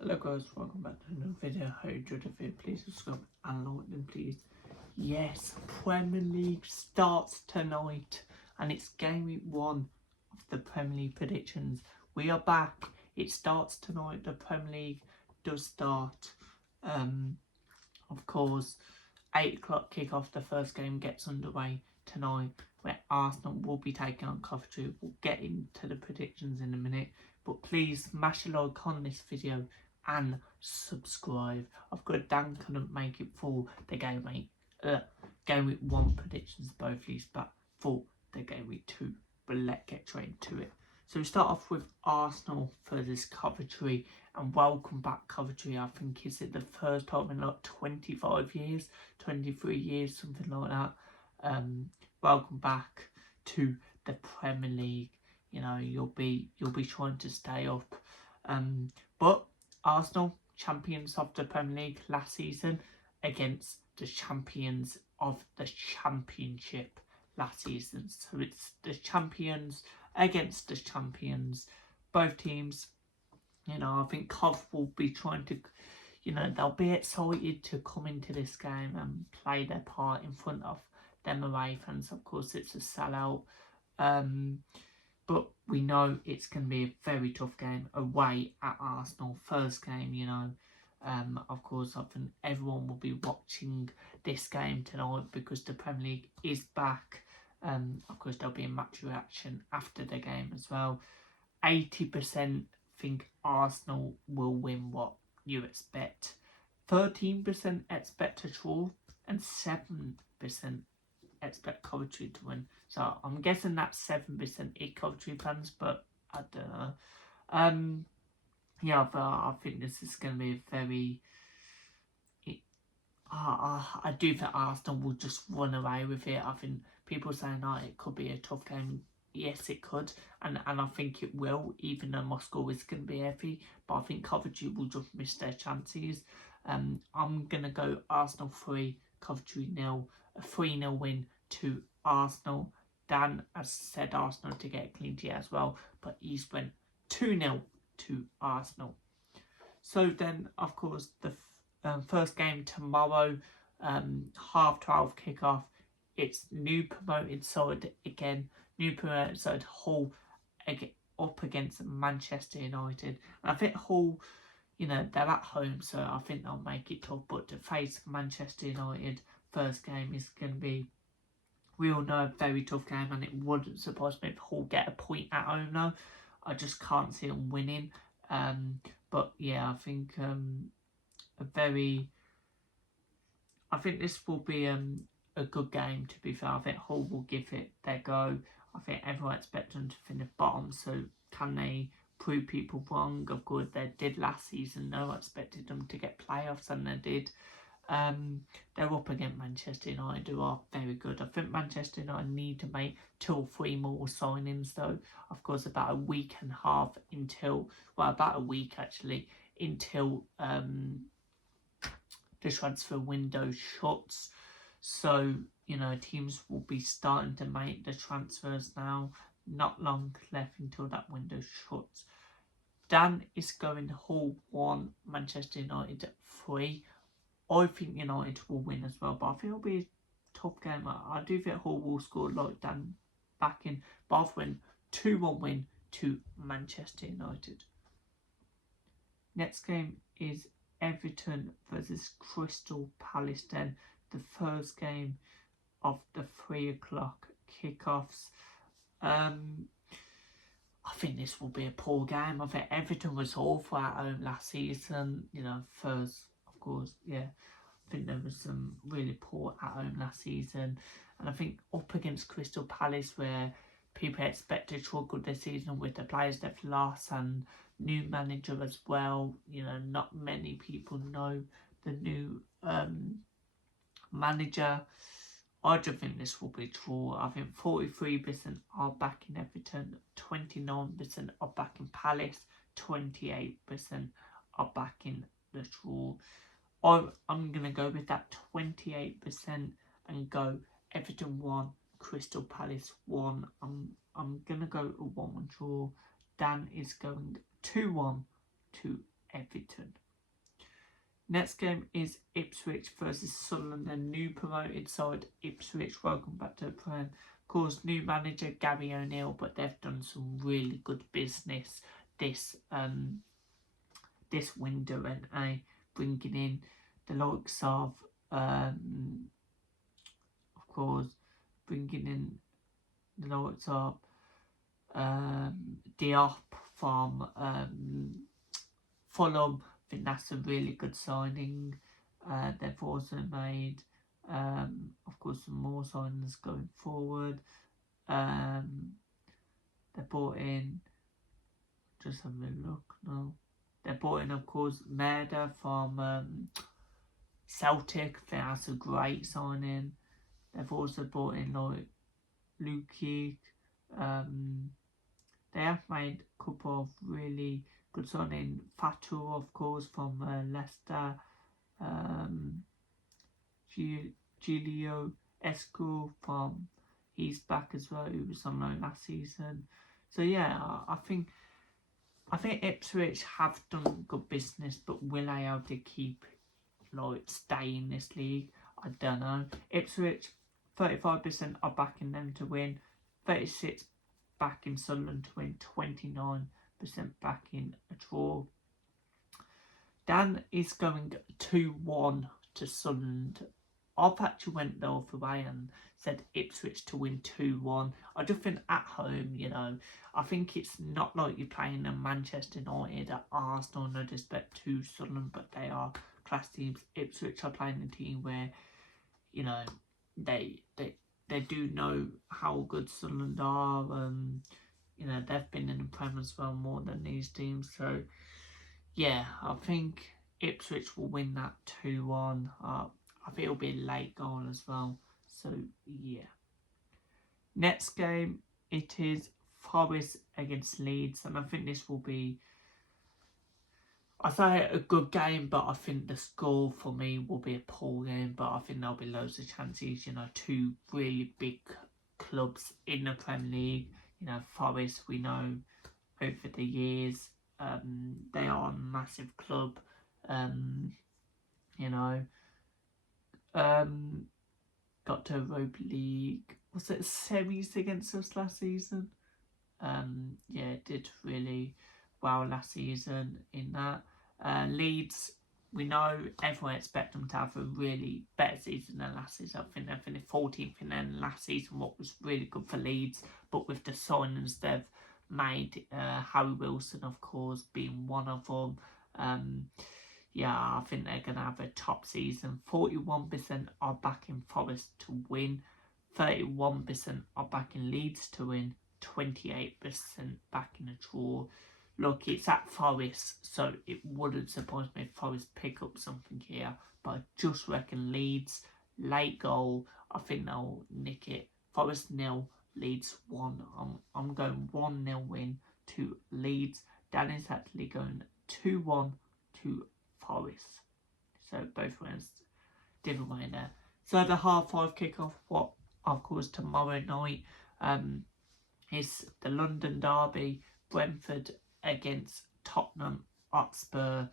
Hello guys, welcome back to another video. How you enjoyed the video? Please subscribe and like them please. Yes, Premier League starts tonight and it's game week 1 of the Premier League predictions. We are back. It starts tonight. The Premier League does start. Of course, 8 o'clock kick-off. The first game gets underway tonight where Arsenal will be taking on Coventry. We'll get into the predictions in a minute. But please smash a like on this video and subscribe. Of course, Dan couldn't make it for the game week 1 predictions, both these, but for the game week 2. But let's get straight into it. So we start off with Arsenal versus Coventry, and welcome back Coventry. I think is it the first time in like 25 years, 23 years, something like that. Welcome back to the Premier League. You know, you'll be trying to stay up. But Arsenal, champions of the Premier League last season, against the champions of the Championship last season. So it's the champions against the champions. Both teams, you know, I think Cov will be trying to, you know, they'll be excited to come into this game and play their part in front of them away fans. Of course, it's a sellout. But we know it's going to be a very tough game away at Arsenal. First game, you know. Of course, I think everyone will be watching this game tonight because the Premier League is back. Of course, there'll be a match reaction after the game as well. 80% think Arsenal will win what you expect. 13% expect a draw and 7% expect Coventry to win. So I'm guessing that's 7% is Coventry fans, but I don't know. Yeah, but I think this is going to be a very... I do think Arsenal will just run away with it. I think people saying it could be a tough game. Yes, it could, and I think it will, even though my score is going to be heavy. But I think Coventry will just miss their chances. I'm going to go Arsenal 3, Coventry 0, a 3-0 win to Arsenal. Dan has said Arsenal to get a clean sheet as well, but he's went 2-0 to Arsenal. So then, of course, the first game tomorrow, 12:30 kickoff. It's new promoted side again. New promoted side Hull up against Manchester United. And I think Hull, you know, they're at home, so I think they'll make it tough. But to face Manchester United, first game is going to be, we all know, a very tough game, and it wouldn't surprise me if Hull get a point at home now. I just can't see them winning. But yeah, I think I think this will be a good game, to be fair. I think Hull will give it their go. I think everyone expects them to finish bottom, so can they prove people wrong? Of course, they did last season. No one expected them to get playoffs, and they did. They're up against Manchester United, who are very good. I think Manchester United need to make 2 or 3 more signings, though. Of course, about a week and a half until, well, about a week actually, until the transfer window shuts. So, you know, teams will be starting to make the transfers now. Not long left until that window shuts. Dan is going Hull 1, Manchester United 3. I think United will win as well, but I think it'll be a tough game. I do think Hull will score like Dan back in, but I'll win 2-1 win to Manchester United. Next game is Everton versus Crystal Palace, then the first game of the 3 o'clock kickoffs. I think this will be a poor game. I think Everton was awful at home last season, you know, first, of course, yeah. I think there was some really poor at home last season, and I think up against Crystal Palace, where people expect to struggle this season with the players they've lost and new manager as well. You know, not many people know the new manager. I just think this will be a draw. I think 43% are backing Everton, 29% are backing Palace, 28% are backing the draw. I'm going to go with that 28% and go Everton 1, Crystal Palace 1. I'm going to go a 1-1 draw. Dan is going 2-1 to Everton. Next game is Ipswich versus Sunderland, the new promoted side Ipswich. Welcome back to the Prem. Of course, new manager Gary O'Neill, but they've done some really good business this window, and bringing in the likes of course, bringing in the likes of Diop from Fulham. I think that's a really good signing. They've also made, of course, some more signings going forward. They brought in, just having a look now. They brought in, of course, Merda from Celtic. I think that's a great signing. They've also brought in like Lukic. They have made a couple of really good signings. Fatu, of course, from Leicester. Giulio Esco he's back as well. He was on loan last season. So yeah, I think Ipswich have done good business, but will they able to keep stay in this league? I don't know. Ipswich, 35% are backing them to win, 36% backing Sunderland to win, 29% backing a draw. Dan is going 2-1 to Sunderland. I've actually went the other way and said Ipswich to win 2-1. I just think at home, I think it's not like you're playing a Manchester United at Arsenal, no disrespect to Sunderland, but they are class teams. Ipswich are playing a team where, they do know how good Sunderland are. They've been in the Prem as well more than these teams. So, yeah, I think Ipswich will win that 2-1. I think it'll be a late goal as well. So, yeah. Next game, it is Forest against Leeds. And I think this will be, I say a good game, but I think the score for me will be a poor game. But I think there'll be loads of chances. Two really big clubs in the Premier League. Forest, we know over the years, they are a massive club. Got to Europa League. Was it semis against us last season? Yeah, did really well last season in that. Leeds, we know everyone expects them to have a really better season than last season. I think they finished 14th in their last season, what was really good for Leeds. But with the signings they've made, Harry Wilson, of course, being one of them. Yeah, I think they're going to have a top season. 41% are backing Forest to win. 31% are backing Leeds to win. 28% backing a draw. Look, it's at Forest, so it wouldn't surprise me if Forest pick up something here. But I just reckon Leeds, late goal, I think they'll nick it. Forest 0, Leeds 1. I'm going 1-0 win to Leeds. Dan is actually going 2-1 to Forest. So both wins, different way there. So the 5:30 kickoff, what of course tomorrow night, is the London derby, Brentford against Tottenham Hotspur.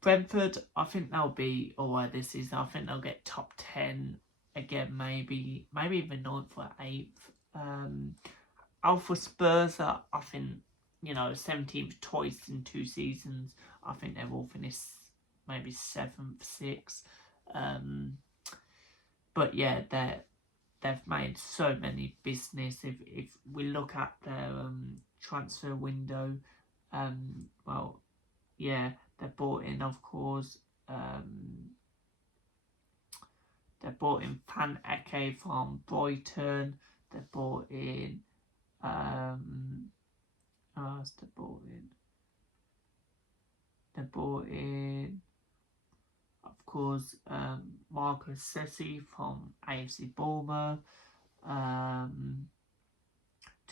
Brentford, I think they'll be alright this season. I think they'll get top 10 again, maybe even 9th or 8th. Alpha Spurs are, I think, 17th twice in 2 seasons. I think they've all finished maybe 7th, 6th. But yeah, they've made so many business. If we look at their transfer window, well, yeah, they bought in, of course, they bought in Van Eke from Brighton. They bought in, They bought in, of course, Marcus Sessi from AFC Bournemouth,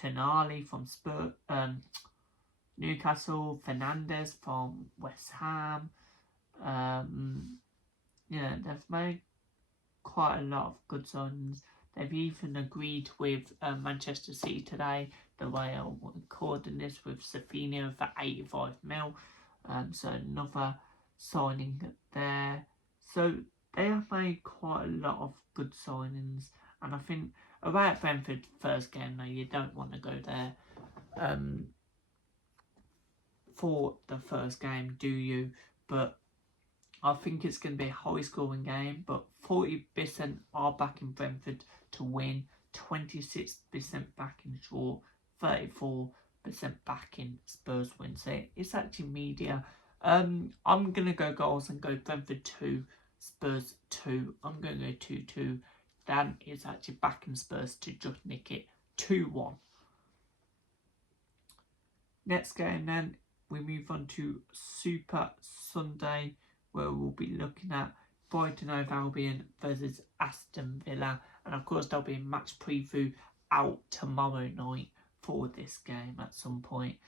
Tonali from Newcastle, Fernandez from West Ham. They've made quite a lot of good signings. They've even agreed with Manchester City today, the way I'm recording this, with Safinho for 85 mil. So another signing there. So they have made quite a lot of good signings, and I think away at Brentford first game, though, you don't want to go there for the first game, do you? But I think it's going to be a high scoring game, but 40% are backing Brentford to win, 26% backing draw, 34% backing Spurs win. So it's actually media. I'm going to go goals and go Brentford 2, Spurs 2. I'm going to go 2-2. Dan is actually backing Spurs to just nick it 2-1. Next game then, we move on to Super Sunday, where we'll be looking at Brighton & Albion versus Aston Villa. And of course, there'll be a match preview out tomorrow night for this game at some point.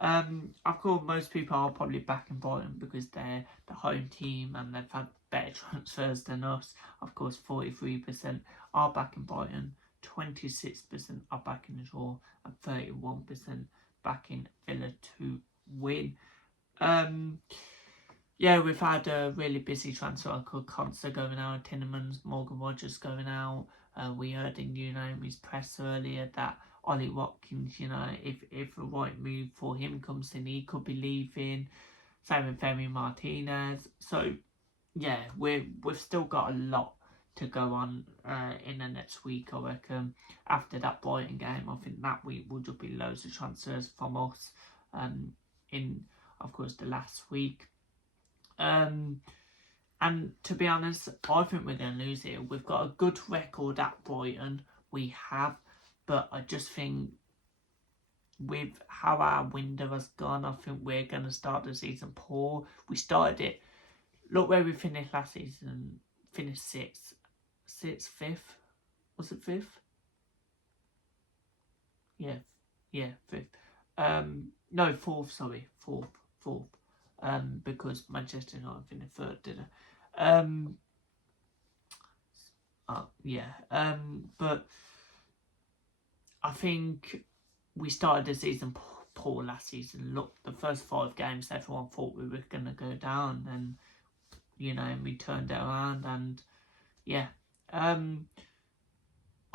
Of course, most people are probably backing Brighton because they're the home team and they've had better transfers than us. Of course, 43% are backing Brighton, 26% are backing the draw, and 31% backing Villa to win. Yeah, we've had a really busy transfer called Conser going out, Tinnemans, Morgan Rogers going out. We heard in Unami's press earlier that Ollie Watkins, if the right move for him comes in, he could be leaving. Same with Femi Martinez. So, yeah, we've still got a lot to go on in the next week, I reckon. After that Brighton game, I think that week will just be loads of transfers from us in, of course, the last week. And to be honest, I think we're going to lose here. We've got a good record at Brighton. We have. But I just think with how our window has gone, I think we're going to start the season poor. We started it. Look where we finished last season. Finished fifth. Was it fifth? Yeah, fifth. No, fourth. Sorry, fourth. Because Manchester United finished third, didn't it? But I think we started the season poor last season. Look, the first 5 games, everyone thought we were going to go down, and we turned it around, and yeah. I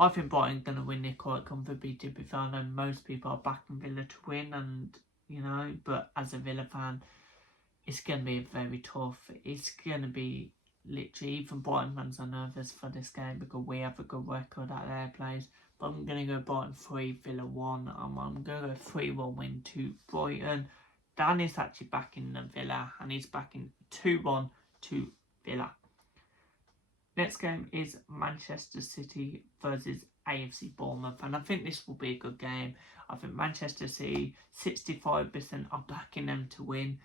think Brighton's going to win it quite comfortably, to be fair. I know most people are backing Villa to win, and but as a Villa fan, it's going to be very tough. It's going to be literally, even Brighton fans are nervous for this game because we have a good record at their place. But I'm going to go Brighton 3, Villa 1. I'm going to go 3-1 win to Brighton. Dan is actually backing the Villa, and he's backing 2-1 to Villa. Next game is Manchester City versus AFC Bournemouth, and I think this will be a good game. I think Manchester City, 65% are backing them to win,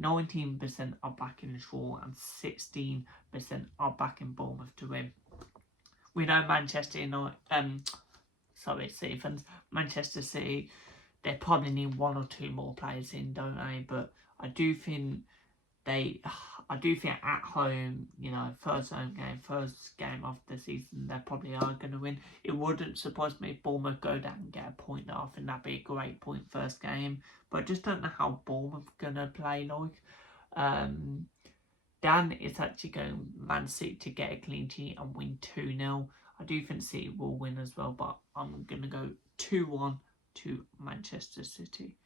19% are backing the draw, and 16% are backing Bournemouth to win. We know Manchester City, they probably need 1 or 2 more players in, don't they? But I do think at home, first game of the season, they probably are going to win. It wouldn't surprise me if Bournemouth go down and get a point. I think that'd be a great point first game. But I just don't know how Bournemouth are going to play like. Dan is actually going Man City to get a clean sheet and win 2-0. I do think City will win as well, but I'm going to go 2-1 to Manchester City.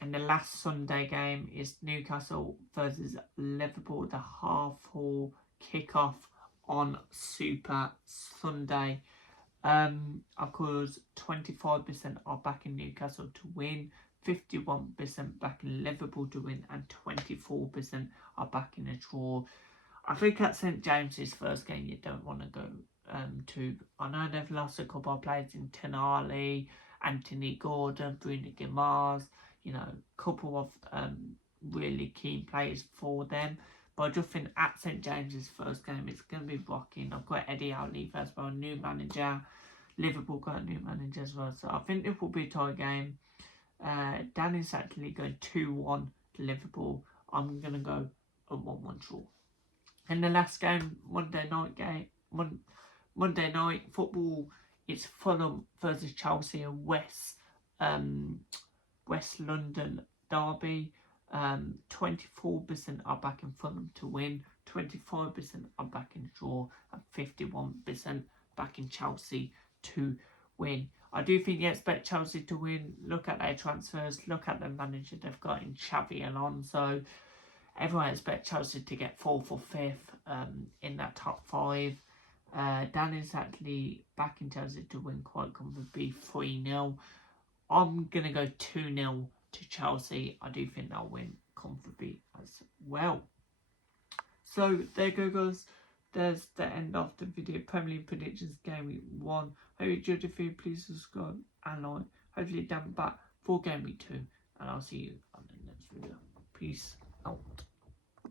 And the last Sunday game is Newcastle versus Liverpool, the 4:30 kickoff on Super Sunday. Of course, 25% are backing Newcastle to win, 51% backing Liverpool to win, and 24% are backing a draw. I think at St James's first game you don't want to go to. I know they've lost a couple of players in Tonali, Anthony Gordon, Bruno Guimaraes, a couple of really key players for them. But I just think at St James's first game it's going to be rocking. I've got Eddie Howe as well, new manager. Liverpool got a new manager as well. So I think it will be a tie game. Danny's actually going 2-1 to Liverpool. I'm going to go a 1-1 draw. And the last game, Monday night football, it's Fulham versus Chelsea, a West London derby. 24% are backing Fulham to win, 25% are backing draw, and 51% backing Chelsea to win. I do think you expect Chelsea to win. Look at their transfers, look at the manager they've got in Xavi Alonso. Everyone expects Chelsea to get 4th or 5th in that top 5. Dan is actually backing Chelsea to win quite comfortably 3-0. I'm going to go 2-0 to Chelsea. I do think they'll win comfortably as well. So there you go, guys. There's the end of the video. Premier League predictions game week 1. Hope you enjoyed the video. Please subscribe and like. Hopefully down back for game week 2. And I'll see you on the next video. Peace out.